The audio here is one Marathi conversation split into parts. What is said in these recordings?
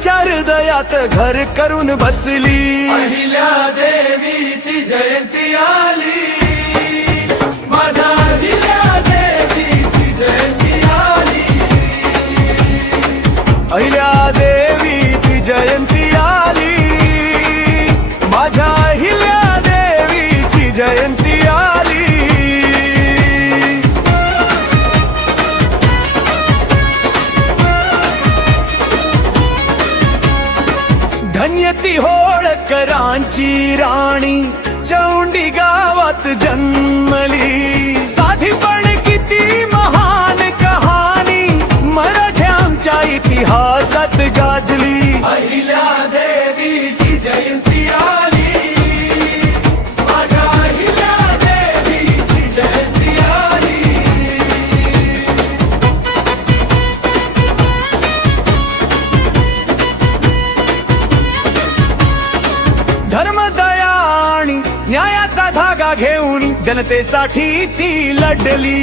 जनतेच्या हृदयात घर करून बसली। अहिल्या देवीची जयंती आली, माझ्या अहिल्या देवीची जयंती आली। अहिल्या देवीची जयंती आली, माझ्या अहिल्या देवीची जयंती आली। धन्य ती होळकरांची राणी, चौंडी गावात जन्मली। साधीपण किती महान कहाणी, मराठ्यांच्या इतिहासात गाजली। अहिल्या देवीची जयंती आली, माझ्या अहिल्या देवीची जयंती आली। धर्मदया आणि न्यायाचा धागा घेऊन जनतेसाठी ती लढली।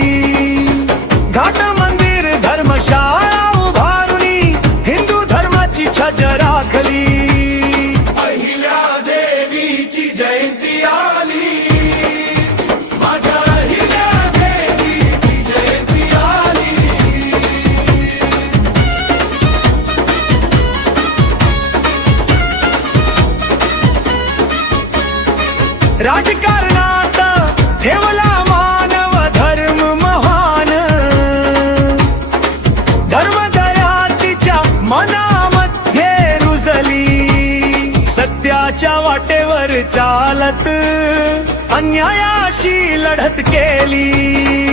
घाट मंदिर धर्मशाळा उभारून हिंदू धर्माची छज राखली। अहिल्या देवीची जयंती आली, माझ्या अहिल्या देवीची जयंती आली। राजकारणात ठेवला मानव धर्म महान, धर्मदया तिच्या मनामध्ये रुजली। सत्याच्या वाटेवर चालत अन्यायाशी लढत केली।